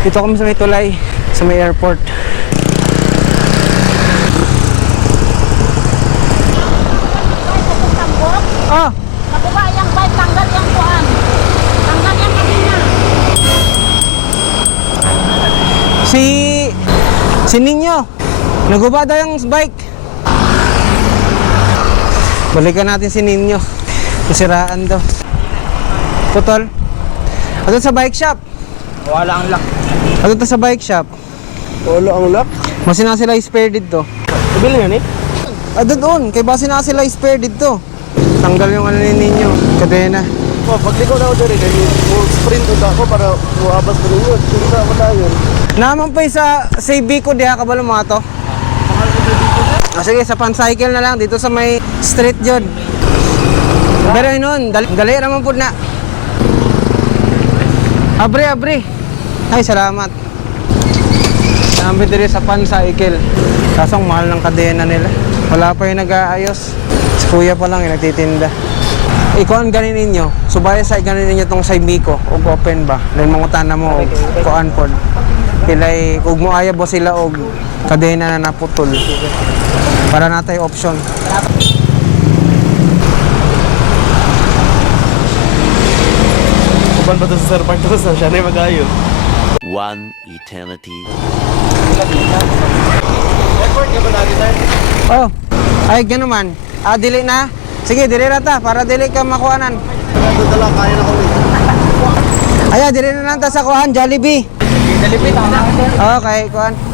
Dito kami sa may tulay, sa may airport. Ah, nakuha yung bike, tanggal yung kuan. Tanggal yung si... Si Ninyo. Naguba daw yung bike. Balikan natin si Ninyo. Nasiraan daw. Putol. Ato sa bike shop. Wala ang lock. Ato ta sa bike shop. Wala ang lock. Masi na sila spare dito. Ibili nga ni? Ato doon, kay base na sila spare dito. Tanggal yung ano ni Ninyo. Kadena. Oh, pag liko na ako diri kay mo sprint ud ako para muabas ko ninyo. Mo na yun. Naman pa sa say Bico diha ka ba mga to? Ah, sige, sa pancycle na lang dito sa may street jod. Pero nun, dali, dali naman po na. Abre, abre. Ay, salamat. Sabi diri sa pancycle. Kasong mahal ng kadena nila. Wala pa yung nag-aayos. Si kuya pa lang yung nagtitinda. Ikuan ganin ninyo. Subaya sa ganin ninyo tong sa Miko og open ba. Then mangutan na mo kuan pod. Pilay kung mo ayaw ba sila og kadena na naputol. Para natay option. Kuban ba to sa Sir Partos na siya na magayo. One eternity Effort ka ba lagi tayo? Oh. Ay ganun man. Ah dili na. Sige, dili na ta para dili ka makuanan. Ito dala kaya na ko ni. Aya, dili na lang ta sa kuan Jollibee. Ako na. Okay, kuan.